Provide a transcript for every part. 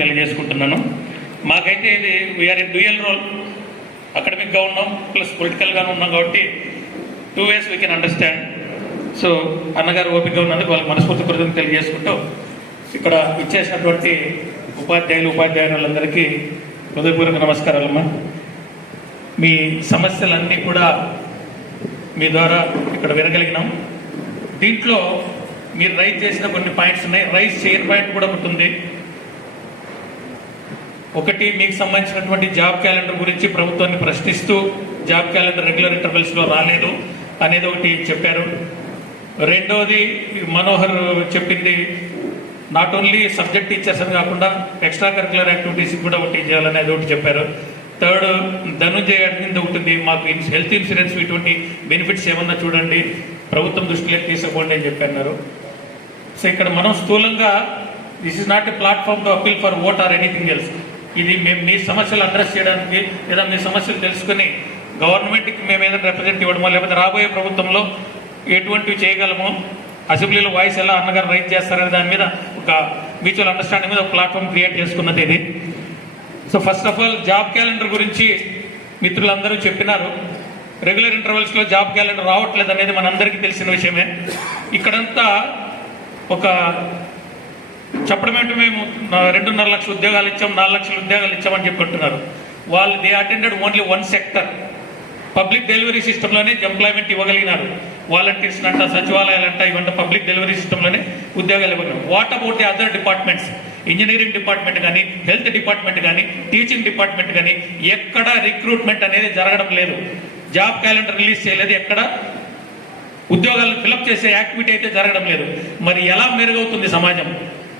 తెలియజేసుకుంటున్నాను. మాకైతే ఇది వీఆర్ ఇన్ డ్యూయల్ రోల్, అకాడమిక్గా ఉన్నాం ప్లస్ పొలిటికల్గానే ఉన్నాం కాబట్టి 2 ways we can understand. So అన్నగారు ఓపికగా ఉన్నందుకు వాళ్ళకి మనస్ఫూర్తి కృతజ్ఞతలు తెలియజేసుకుంటూ ఇక్కడ ఇచ్చేసినటువంటి ఉపాధ్యాయులందరికీ హృదయపూర్వక నమస్కారాలమ్మా. మీ సమస్యలన్నీ కూడా మీ ద్వారా ఇక్కడ వినగలిగినాం. దీంట్లో మీరు రైజ్ చేసిన కొన్ని పాయింట్స్ ఉన్నాయి. రైజ్ చేయని పాయింట్ కూడా ఒకటి ఉంది. ఒకటి, మీకు సంబంధించినటువంటి జాబ్ క్యాలెండర్ గురించి ప్రభుత్వాన్ని ప్రశ్నిస్తూ జాబ్ క్యాలెండర్ రెగ్యులర్ ఇంటర్వెల్స్లో రాలేదు అనేది ఒకటి చెప్పారు. రెండోది మనోహర్ చెప్పింది నాట్ ఓన్లీ సబ్జెక్ట్ టీచర్స్ అని కాకుండా ఎక్స్ట్రా కరిక్యులర్ యాక్టివిటీస్ కూడా ఒకటి చేయాలనేది ఒకటి చెప్పారు. థర్డ్, ధనుంజయ అడిగింది ఒకటి ఉంది, మాకు హెల్త్ ఇన్సూరెన్స్ ఇటువంటి బెనిఫిట్స్ ఏమన్నా చూడండి, ప్రభుత్వం దృష్టిలోకి తీసుకోండి అని చెప్పన్నారు. సో ఇక్కడ మనం స్థూలంగా this is not a platform to appeal for vote or anything else. ఇది మేము మీ సమస్యలు అడ్రస్ చేయడానికి లేదా మీ సమస్యలు తెలుసుకుని గవర్నమెంట్కి మేము ఏదైనా రిప్రజెంట్ ఇవ్వడమో లేకపోతే రాబోయే ప్రభుత్వంలో ఎటువంటివి చేయగలమో, అసెంబ్లీలో వాయిస్ ఎలా అన్నగారు రైజ్ చేస్తారనే దాని మీద ఒక మ్యూచువల్ అండర్స్టాండింగ్ మీద ఒక ప్లాట్ఫామ్ క్రియేట్ చేసుకున్నది ఇది. So first of all job calendar గురించి మిత్రులందరూ చెప్పినారు. రెగ్యులర్ ఇంటర్వెల్స్లో జాబ్ క్యాలెండర్ రావట్లేదు అనేది మనందరికీ తెలిసిన విషయమే. ఇక్కడంతా ఒక చెప్పడమేంటి, మేము 2.5 లక్షల ఉద్యోగాలు ఇచ్చాం, 4 లక్షల ఉద్యోగాలు ఇచ్చామని చెప్పుకుంటున్నారు. వాళ్ళు they attended only 1 sector. Public delivery సిస్టంలోనే ఎంప్లాయ్మెంట్ ఇవ్వగలిగినారు. వాలంటీర్స్ అంట, సచివాలయాలంట, ఇవంతా పబ్లిక్ డెలివరీ సిస్టంలోనే ఉద్యోగాలు ఇవ్వగలిగారు. What about the other departments? Engineering department కానీ, హెల్త్ డిపార్ట్మెంట్ కానీ, టీచింగ్ డిపార్ట్మెంట్ కానీ ఎక్కడ రిక్రూట్మెంట్ అనేది జరగడం లేదు. జాబ్ క్యాలెండర్ రిలీజ్ చేయలేదు, ఎక్కడ ఉద్యోగాలను ఫిలప్ చేసే యాక్టివిటీ అయితే జరగడం లేదు. మరి ఎలా మెరుగవుతుంది సమాజం?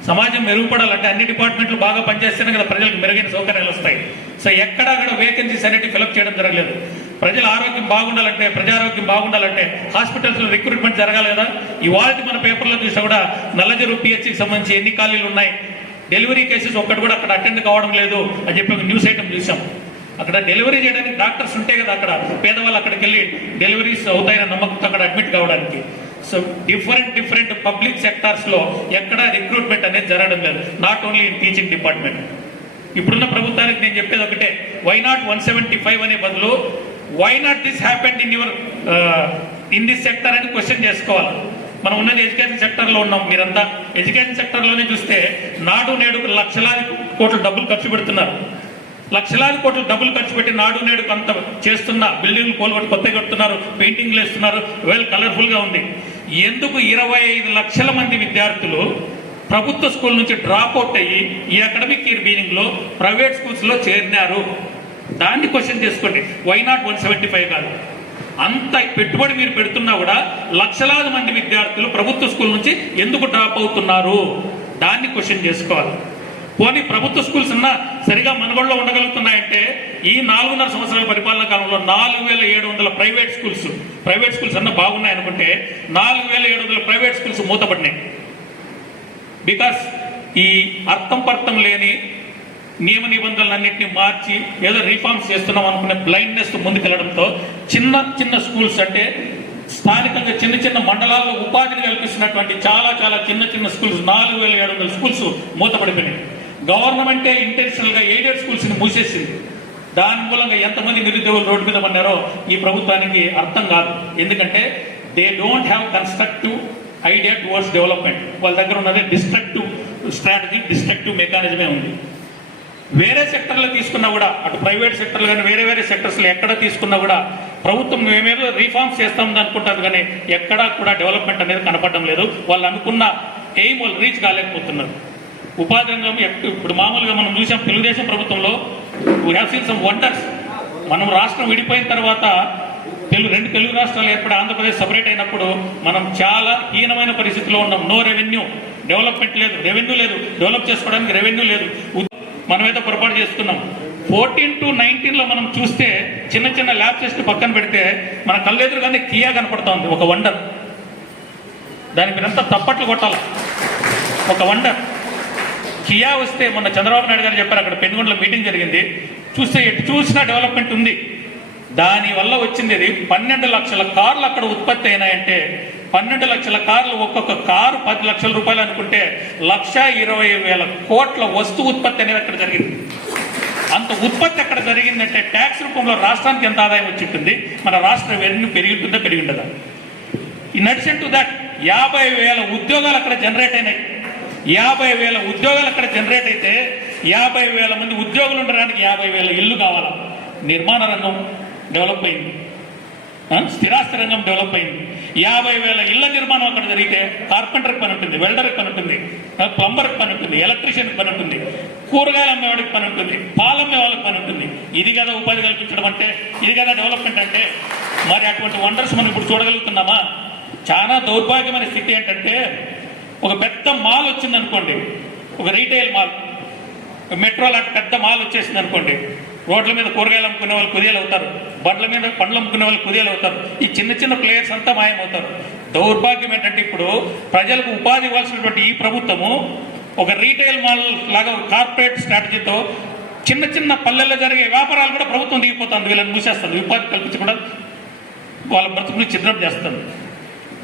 సమాజం మెరుగుపడాలంటే అన్ని డిపార్ట్మెంట్లు బాగా పనిచేస్తేనే కదా ప్రజలకు మెరుగైన సౌకర్యాలు వస్తాయి. సో ఎక్కడ అక్కడ వేకెన్సీస్ అనేవి ఫిలప్ చేయడం జరగలేదు. ప్రజల ఆరోగ్యం బాగుండాలంటే, ప్రజారోగ్యం బాగుండాలంటే హాస్పిటల్స్లో రిక్రూట్మెంట్ జరగాలి కదా. ఇవాళ మన పేపర్లో చూసినా కూడా నల్లజరు పిహెచ్సికి సంబంధించి ఎన్ని ఖాళీలు ఉన్నాయి, డెలివరీ కేసెస్ ఒక్కటి కూడా అక్కడ అటెండ్ కావడం లేదు అని చెప్పి ఒక న్యూస్ ఐటమ్ చూసాం. అక్కడ డెలివరీ చేయడానికి డాక్టర్స్ ఉంటే కదా అక్కడ పేదవాళ్ళు అక్కడికి వెళ్ళి డెలివరీస్ అవుతాయన్న నమ్మకంతో అక్కడ అడ్మిట్ కావడానికి. సో డిఫరెంట్ పబ్లిక్ సెక్టార్స్లో ఎక్కడ రిక్రూట్మెంట్ అనేది జరగడం లేదు, not only in teaching department. ఇప్పుడున్న ప్రభుత్వానికి నేను చెప్పేది ఒకటే, వై నాట్ 175 అనే బదులు why not this happened in this sector అని క్వశ్చన్ చేసుకోవాలి. మనం ఉన్నది ఎడ్యుకేషన్ సెక్టర్లో ఉన్నాం. మీరంతా ఎడ్యుకేషన్ సెక్టర్లోనే చూస్తే నాడు నేడు లక్షలాది కోట్ల డబ్బులు ఖర్చు పెడుతున్నారు. లక్షలాది కోట్ల డబ్బులు ఖర్చు పెట్టి నాడు నేడు కొంత చేస్తున్న బిల్డింగ్లు కోలుగొట్టి కొత్తగా కడుతున్నారు, పెయింటింగ్లు వేస్తున్నారు, వెల్ కలర్ఫుల్గా ఉంది. ఎందుకు 25 లక్షల మంది విద్యార్థులు ప్రభుత్వ స్కూల్ నుంచి డ్రాప్ అవుట్ అయ్యి ఈ అకాడమిక్ ఇయర్ బిగినింగ్లో ప్రైవేట్ స్కూల్స్లో చేరినారు? దాన్ని క్వశ్చన్ చేసుకోండి. వై నాట్ 175 కాదు. అంత పెట్టుబడి మీరు పెడుతున్నా కూడా లక్షలాది మంది విద్యార్థులు ప్రభుత్వ స్కూల్ నుంచి ఎందుకు డ్రాప్ అవుతున్నారు? దాన్ని క్వశ్చన్ చేసుకోవాలి. పోనీ ప్రభుత్వ స్కూల్స్ అన్నా సరిగా మనుగడలో ఉండగలుగుతున్నాయంటే ఈ 4.5 సంవత్సరాల పరిపాలనా కాలంలో 4,700 ప్రైవేట్ స్కూల్స్ అన్నా బాగున్నాయి అనుకుంటే 4,700 ప్రైవేట్ స్కూల్స్ మూతపడినాయి. బికాస్ ఈ అర్థం లేని నియమ నిబంధనలన్నింటినీ మార్చి ఏదో రిఫార్మ్స్ చేస్తున్నాం అనుకునే బ్లైండ్నెస్ ముందుకెళ్లడంతో చిన్న స్కూల్స్ అంటే స్థానికంగా చిన్న మండలాల్లో ఉపాధిని కల్పిస్తున్నటువంటి చాలా చిన్న స్కూల్స్ 4,700 స్కూల్స్ మూతపడిపోయినాయి. గవర్నమెంటే ఇంటెన్షనల్గా ఎయిడెడ్ స్కూల్స్ని మూసేసింది. దాని మూలంగా ఎంతమంది నిరుద్యోగులు రోడ్డు మీద పడినారో ఈ ప్రభుత్వానికి అర్థం కాదు. ఎందుకంటే they don't have constructive idea towards development. వాళ్ళ దగ్గర ఉన్నదే డిస్ట్రక్టివ్ స్ట్రాటజీ, డిస్ట్రక్టివ్ మెకానిజమే ఉంది. వేరే సెక్టర్లో తీసుకున్నా కూడా, అటు ప్రైవేట్ సెక్టర్లు కానీ వేరే సెక్టర్స్లో ఎక్కడ తీసుకున్నా కూడా ప్రభుత్వం మేమేదో రీఫార్మ్స్ చేస్తామని అనుకుంటారు కానీ ఎక్కడా కూడా డెవలప్మెంట్ అనేది కనపడడం లేదు. వాళ్ళు అనుకున్న ఎయిమ్ వాళ్ళు రీచ్ కాలేకపోతున్నారు. ఉపాధి రంగం ఇప్పుడు మామూలుగా మనం చూసాం తెలుగుదేశం ప్రభుత్వంలో we have seen some wonders. మనం రాష్ట్రం విడిపోయిన తర్వాత 2 తెలుగు రాష్ట్రాలు ఏర్పడి ఆంధ్రప్రదేశ్ సపరేట్ అయినప్పుడు మనం చాలా హీనమైన పరిస్థితిలో ఉన్నాం. నో రెవెన్యూ, డెవలప్మెంట్ లేదు, రెవెన్యూ లేదు, డెవలప్ చేసుకోవడానికి రెవెన్యూ లేదు. మనమైతే పొరపాటు చేస్తున్నాం. 14 to 19లో మనం చూస్తే చిన్న ల్యాబ్ టెస్ట్ పక్కన పెడితే మన కళ్ళెదురుగానే కియా కనపడతా ఉంది. ఒక వండర్. దానికి మీరంతా తప్పట్లు కొట్టాలి. ఒక వండర్ కియా వస్తే మొన్న చంద్రబాబు నాయుడు గారు చెప్పారు, అక్కడ పెనుగొండలో మీటింగ్ జరిగింది, చూస్తే ఎటు చూసినా డెవలప్మెంట్ ఉంది. దానివల్ల వచ్చింది 12 లక్షల కార్లు అక్కడ ఉత్పత్తి అయినాయంటే 12 లక్షల కార్లు, ఒక్కొక్క కారు 10 లక్షల రూపాయలు అనుకుంటే 1,20,000 కోట్ల వస్తు ఉత్పత్తి అనేది అక్కడ జరిగింది. అంత ఉత్పత్తి అక్కడ జరిగిందంటే ట్యాక్స్ రూపంలో రాష్ట్రానికి ఎంత ఆదాయం వచ్చి ఉంటుంది, మన రాష్ట్ర రెవెన్యూ పెరిగింటుందా పెరిగిండదా? ఇన్ అడిషన్ టు దట్ 50,000 ఉద్యోగాలు అక్కడ జనరేట్ అయినాయి. 50,000 ఉద్యోగాలు అక్కడ జనరేట్ అయితే 50,000 మంది ఉద్యోగులు ఉండడానికి 50,000 ఇల్లు కావాలా? నిర్మాణ రంగం డెవలప్ అయింది, స్థిరాస్తి రంగం డెవలప్ అయింది. 50,000 ఇళ్ల నిర్మాణం అక్కడ జరిగితే కార్పెంటర్కి పని ఉంటుంది, వెల్డర్కి పని ఉంటుంది, ప్లంబర్కి పని ఉంటుంది, ఎలక్ట్రీషియన్కి పని ఉంటుంది, కూరగాయలు అమ్మేవాడికి పని ఉంటుంది, పాలమ్మే వాళ్ళకి పని ఉంటుంది. ఇది కదా ఉపాధి కల్పించడం అంటే, ఇది కదా డెవలప్మెంట్ అంటే. మరి అటువంటి వండర్స్ మనం ఇప్పుడు చూడగలుగుతున్నామా? చాలా దౌర్భాగ్యమైన స్థితి ఏంటంటే, ఒక పెద్ద మాల్ వచ్చింది అనుకోండి, ఒక రీటైల్ మాల్, మెట్రో లాంటి పెద్ద మాల్ వచ్చేసింది అనుకోండి, రోడ్ల మీద కూరగాయలు అమ్ముకునే వాళ్ళు కుదేలు అవుతారు, బండ్ల మీద పండ్లు అమ్ముకునే వాళ్ళు కుదేలు అవుతారు, ఈ చిన్న చిన్న ప్లేయర్స్ అంతా మాయమవుతారు. దౌర్భాగ్యం ఏంటంటే ఇప్పుడు ప్రజలకు ఉపాధి ఇవ్వాల్సినటువంటి ఈ ప్రభుత్వము ఒక రీటైల్ మాల్ లాగా కార్పొరేట్ స్ట్రాటజీతో చిన్న చిన్న పల్లెల్లో జరిగే వ్యాపారాలు కూడా ప్రభుత్వం దిగిపోతుంది, వీళ్ళని మూసేస్తుంది, ఉపాధి కల్పించకుండా వాళ్ళ బ్రతుకుని ఛిద్రం చేస్తుంది.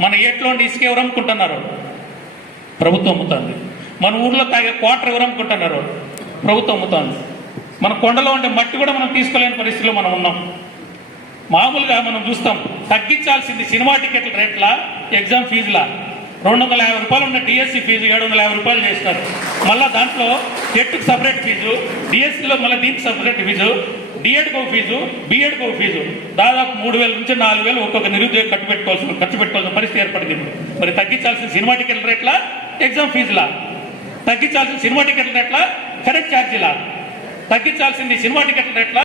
మన ఏట్లో ఇసుక ఎవరు అమ్ముకుంటున్నారు? ప్రభుత్వం అమ్ముతుంది. మన ఊర్లో తాగే క్వార్టర్ ఎవరు అమ్ముకుంటున్నారు? ప్రభుత్వం అమ్ముతుంది. మన కొండలో ఉండే మట్టి కూడా మనం తీసుకోలేని పరిస్థితిలో మనం ఉన్నాం. మామూలుగా మనం చూస్తాం, తగ్గించాల్సింది సినిమా టికెట్ల రేట్ల, ఎగ్జామ్ ఫీజుల. 250 రూపాయలు ఉన్న డిఎస్సి ఫీజు 750 రూపాయలు చేస్తారు. మళ్ళీ దాంట్లో టెట్కి సపరేట్ ఫీజు, డిఎస్సిలో మళ్ళీ దీనికి సపరేట్ ఫీజు, డిఎడ్కి ఒక ఫీజు, బీఎడ్కి ఒక ఫీజు, దాదాపు 3,000 నుంచి 4,000 ఒక్కొక్క నిరుద్యోగి ఖర్చు పెట్టుకోవాల్సిన పరిస్థితి ఏర్పడింది. మరి తగ్గించాల్సిన సినిమా టికెట్ల రేట్ల, ఎగ్జామ్ ఫీజులా? తగ్గించాల్సిన సినిమా టికెట్ల రేట్ల, కరెంట్ ఛార్జీలా? తగ్గించాల్సింది సినిమా టికెట్ల రేట్ల,